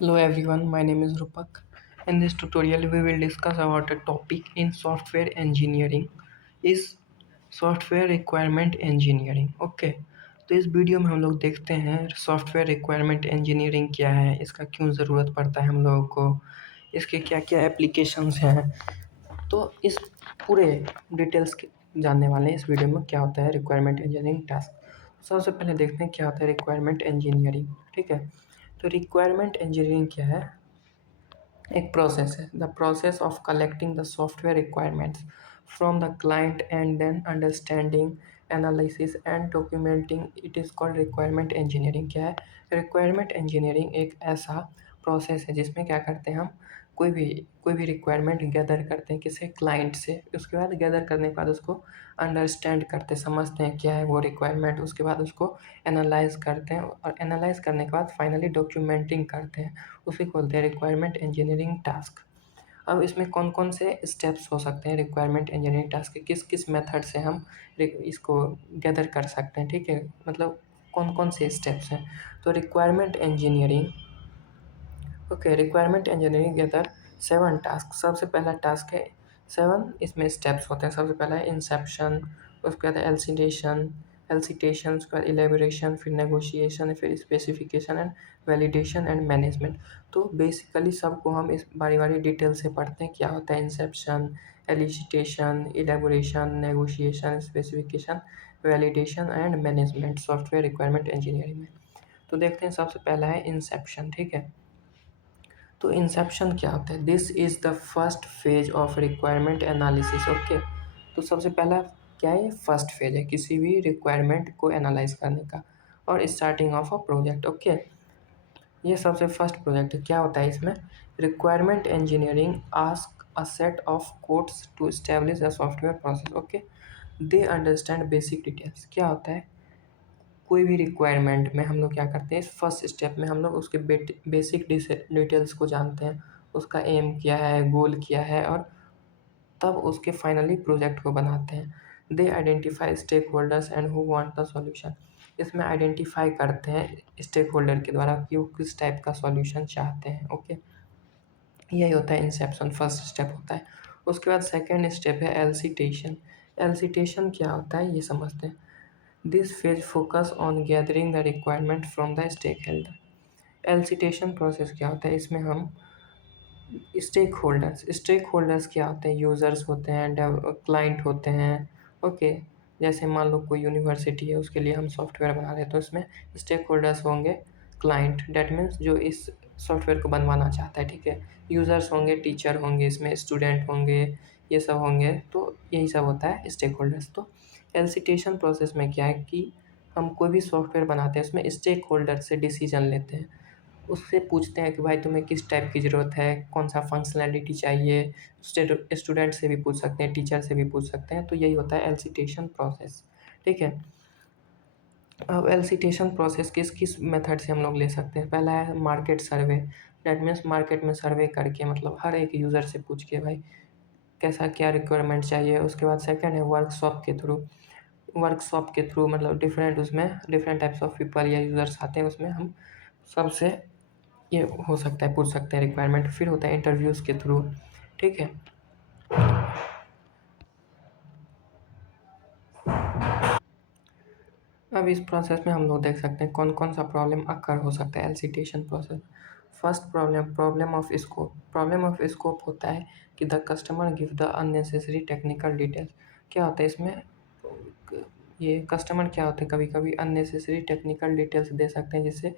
Hello everyone, my name is Rupak. In this tutorial, we will discuss about a topic in software engineering is software requirement engineering. Okay तो इस video में हम लोग देखते हैं software requirement engineering क्या है, इसका क्यों ज़रूरत पड़ता है हम लोगों को, इसके क्या क्या एप्लीकेशंस हैं। तो इस पूरे डिटेल्स के जानने वाले हैं इस वीडियो में क्या होता है रिक्वायरमेंट इंजीनियरिंग टास्क। सबसे पहले देखते हैं क्या होता है रिक्वायरमेंट इंजीनियरिंग। ठीक है, तो रिक्वायरमेंट इंजीनियरिंग क्या है? एक प्रोसेस है, the process of collecting the software requirements from the client and then understanding analysis and documenting it is called requirement engineering. क्या है रिक्वायरमेंट इंजीनियरिंग? एक ऐसा प्रोसेस है जिसमें क्या करते हैं हम कोई भी रिक्वायरमेंट गैदर करते हैं किसी क्लाइंट से, उसके बाद गैदर करने के बाद उसको अंडरस्टैंड करते समझते हैं क्या है वो रिक्वायरमेंट, उसके बाद उसको एनालाइज करते हैं और एनालाइज करने के बाद फाइनली डॉक्यूमेंटिंग करते हैं, उसे बोलते हैं रिक्वायरमेंट इंजीनियरिंग टास्क। अब इसमें कौन कौन से स्टेप्स हो सकते हैं रिक्वायरमेंट इंजीनियरिंग टास्क के, किस किस मेथड से हम इसको गैदर कर सकते हैं। ठीक है, मतलब कौन कौन से स्टेप्स हैं। तो requirement engineering, okay, requirement engineering gather 7 task. सबसे पहला टास्क है 7, इसमें स्टेप्स होते हैं। सबसे पहला है इंसेप्शन, उसके बाद एलसिटेशन, उसके बाद इलेबोरेशन, फिर नेगोशिएशन, फिर specification and validation and management. तो बेसिकली सबको हम इस बारी बारी डिटेल से पढ़ते हैं क्या होता है Inception, elicitation, elaboration, negotiation, specification, validation and management software requirement engineering में। तो देखते हैं सबसे पहला है इंसेप्शन। ठीक है, तो इंसेप्शन क्या होता है? This is the first phase of requirement analysis. Okay, तो सबसे पहला क्या है? फर्स्ट फेज है किसी भी रिक्वायरमेंट को एनालाइज करने का और starting of a project. Okay, ये सबसे फर्स्ट प्रोजेक्ट है। क्या होता है इसमें? Requirement engineering ask a set of codes to establish a software process. Okay, they understand basic details. क्या होता है? कोई भी रिक्वायरमेंट में हम लोग क्या करते हैं, इस फर्स्ट स्टेप में हम लोग उसके बेसिक डिटेल्स को जानते हैं, उसका एम क्या है, गोल क्या है, और तब उसके फाइनली प्रोजेक्ट को बनाते हैं। They identify stakeholders and who want the solution. इसमें आइडेंटिफाई करते हैं स्टेक होल्डर के द्वारा कि वो किस टाइप का सॉल्यूशन चाहते हैं। ओके, यही होता है इंसेप्शन, फर्स्ट स्टेप होता है। उसके बाद सेकेंड स्टेप है एलसिटेशन। एलसिटेशन क्या होता है ये समझते हैं। This phase focus on gathering the requirement from the stake holder. Elicitation process क्या होता है? इसमें हम स्टेक होल्डर्स क्या होते हैं? यूज़र्स होते हैं, क्लाइंट होते हैं। ओके, जैसे मान लो कोई यूनिवर्सिटी है, उसके लिए हम सॉफ्टवेयर बना रहे हैं, तो इसमें स्टेक होल्डर्स होंगे क्लाइंट, डेट मीन्स जो इस सॉफ्टवेयर को बनवाना चाहता है। ठीक है, यूज़र्स होंगे, टीचर होंगे, इसमें स्टूडेंट होंगे, ये सब होंगे, तो यही सब होता है स्टेक होल्डर्स। तो एलसिटेशन प्रोसेस में क्या है कि हम कोई भी सॉफ्टवेयर बनाते हैं उसमें स्टेक होल्डर से डिसीजन लेते हैं, उससे पूछते हैं कि भाई तुम्हें किस टाइप की ज़रूरत है, कौन सा फंक्शनैलिटी चाहिए। स्टूडेंट से भी पूछ सकते हैं, टीचर से भी पूछ सकते हैं। तो यही होता है एलसिटेशन प्रोसेस। ठीक है, अब एलसिटेशन प्रोसेस किस किस मेथड से हम लोग ले सकते हैं? पहला है market survey, that means market में सर्वे करके, मतलब हर एक यूज़र से पूछ के भाई कैसा क्या रिक्वायरमेंट चाहिए। उसके बाद सेकंड है वर्कशॉप के थ्रू, मतलब डिफरेंट उसमें डिफरेंट टाइप्स ऑफ पीपल या यूज़र्स आते हैं, उसमें हम सबसे ये हो सकता है पूछ सकते हैं रिक्वायरमेंट। फिर होता है इंटरव्यूज़ के थ्रू। ठीक है, अब इस प्रोसेस में हम लोग देख सकते हैं कौन कौन सा प्रॉब्लम अक्कर हो सकता है elicitation process. First problem, problem of scope. Problem of scope होता है कि the customer give the unnecessary technical details. क्या होता है इसमें? ये कस्टमर क्या होते हैं, कभी कभी अननेसेसरी टेक्निकल डिटेल्स दे सकते हैं जिससे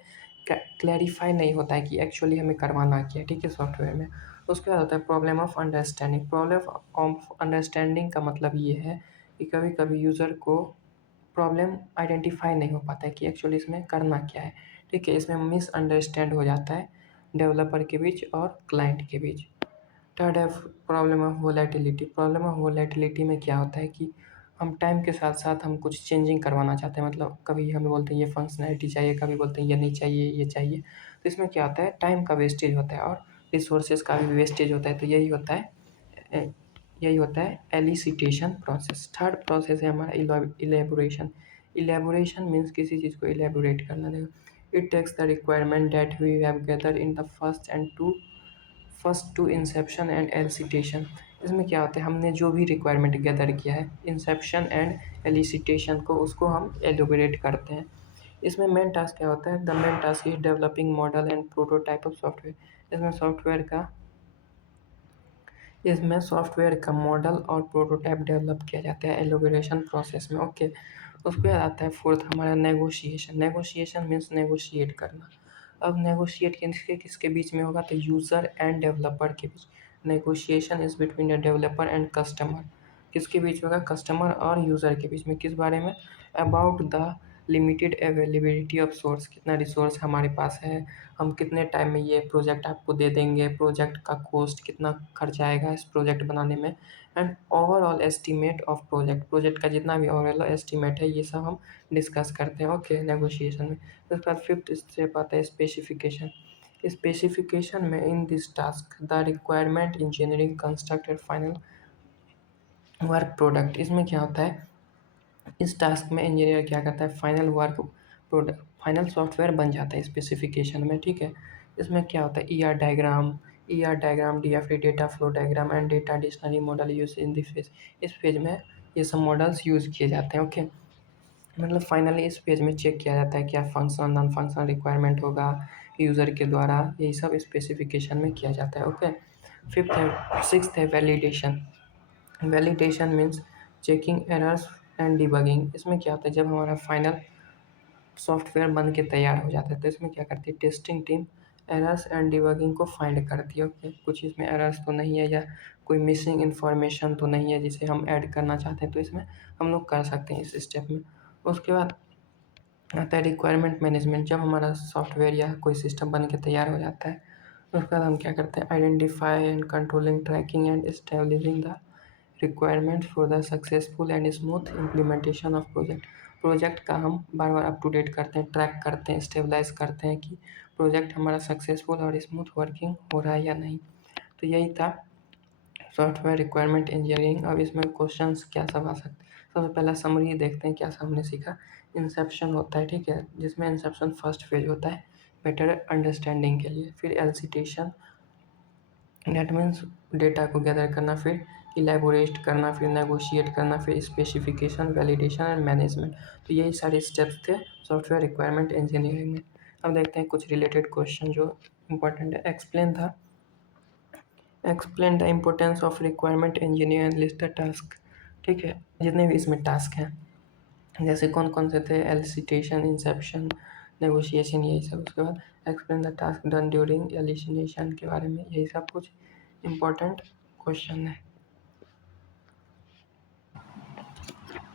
क्लैरिफाई नहीं होता है कि एक्चुअली हमें करवाना क्या है। ठीक है, सॉफ्टवेयर में। उसके बाद होता है problem of understanding. Problem of understanding का मतलब ये है कि कभी कभी यूज़र को प्रॉब्लम आइडेंटिफाई नहीं हो पाता है कि एक्चुअली इसमें करना क्या है। ठीक है, इसमें मिसअंडरस्टैंड हो जाता है डेवलपर के बीच और क्लाइंट के बीच। थर्ड है problem of volatility. Problem of volatility में क्या होता है कि हम टाइम के साथ साथ हम कुछ चेंजिंग करवाना चाहते हैं, मतलब कभी हम बोलते हैं ये फंक्शनैलिटी चाहिए, कभी बोलते हैं ये नहीं चाहिए, ये चाहिए। तो इसमें क्या होता है, टाइम का वेस्टेज होता है और रिसोर्सेज का भी वेस्टेज होता है। तो यही होता है एलिसिटेशन प्रोसेस। थर्ड प्रोसेस है हमारा इलेबोरेशन। इलेबोरेशन मीन्स किसी चीज़ को इलेबोरेट करना। देखो, It takes the requirement that we have gathered in the first to Inception and elicitation. इसमें क्या होता है, हमने जो भी रिक्वायरमेंट गैदर किया है इंसेप्शन एंड एलिसिटेशन को, उसको हम एलोबरेट करते हैं। इसमें मेन टास्क क्या होता है, the main task is developing model and prototype of software. इसमें सॉफ्टवेयर का मॉडल और प्रोटोटाइप डेवलप किया जाता है एलोबरेशन प्रोसेस में। ओके, उसके बाद आता है फोर्थ हमारा नेगोशिएशन। नेगोशिएशन मीन्स नेगोशिएट करना। अब नेगोशिएट किसके किसके बीच में होगा, तो यूज़र एंड डेवलपर के बीच। Negotiation is between the developer and customer. किसके बीच होगा, कस्टमर और यूज़र के बीच में। किस बारे में, about the limited availability of source, कितना रिसोर्स हमारे पास है, हम कितने टाइम में ये प्रोजेक्ट आपको दे देंगे, प्रोजेक्ट का कॉस्ट कितना खर्च आएगा इस प्रोजेक्ट बनाने में, and overall estimate of project का जितना भी ओवरऑल एस्टीमेट है, ये सब हम डिस्कस करते हैं। ओके, नेगोशिएशन में। उसके बाद फिफ्थ स्टेप आता है स्पेसिफिकेशन। स्पेसिफिकेशन में in this task the requirement engineering construct final work product. इसमें क्या होता है, इस टास्क में इंजीनियर क्या करता है, final work product, final software बन जाता है स्पेसिफिकेशन में। ठीक है, इसमें क्या होता है, E R diagram DFD data flow diagram and data dictionary model use in this phase. इस फेज में ये सब मॉडल्स यूज किए जाते हैं। ओके, मतलब फाइनली इस पेज में चेक किया जाता है क्या फंक्शन नॉन फंक्शन रिक्वायरमेंट होगा यूज़र के द्वारा, यही सब स्पेसिफिकेशन में किया जाता है। ओके, सिक्स्थ है validation. Validation means checking errors and debugging. इसमें क्या होता है, जब हमारा फाइनल सॉफ्टवेयर बन के तैयार हो जाता है तो इसमें क्या करती है, testing team errors and debugging को फाइंड करती है। ओके, कुछ इसमें एरर्स तो नहीं है या कोई मिसिंग इन्फॉर्मेशन तो नहीं है जिसे हम ऐड करना चाहते हैं, तो इसमें हम लोग कर सकते हैं इस स्टेप में। उसके बाद आता है रिक्वायरमेंट मैनेजमेंट। जब हमारा सॉफ्टवेयर या कोई सिस्टम बन के तैयार हो जाता है तो उसके बाद हम क्या करते हैं, identify and controlling tracking and establishing the requirement for the successful and smooth implementation of project का हम बार बार अप टू डेट करते हैं, ट्रैक करते हैं, स्टेबलाइज करते हैं कि प्रोजेक्ट हमारा सक्सेसफुल और स्मूथ वर्किंग हो रहा है या नहीं। तो यही था सॉफ्टवेयर रिक्वायरमेंट इंजीनियरिंग। अब इसमें क्वेश्चंस क्या सब आ सकते हैं, सबसे पहला समरी देखते हैं क्या सब हमने सीखा। इंसेप्शन होता है, ठीक है, जिसमें इंसेप्शन फर्स्ट फेज होता है बेटर अंडरस्टैंडिंग के लिए। फिर एलिसिटेशन, दैट मीन्स डेटा को गैदर करना, फिर इलेबोरेट करना, फिर नेगोशिएट करना, फिर स्पेसिफिकेशन, वैलिडेशन एंड मैनेजमेंट। तो यही सारे स्टेप्स थे सॉफ्टवेयर रिक्वायरमेंट इंजीनियरिंग में। अब देखते हैं कुछ रिलेटेड क्वेश्चन जो इंपॉर्टेंट है। Explain the importance of requirement engineer and list the task. ठीक है, जितने भी इसमें टास्क हैं जैसे कौन कौन से थे, एलिसिटेशन, इंसेप्शन, नेगोशिएशन, यही सब। उसके बाद explain the task done during elicitation के बारे में, यही सब कुछ इम्पोर्टेंट क्वेश्चन है।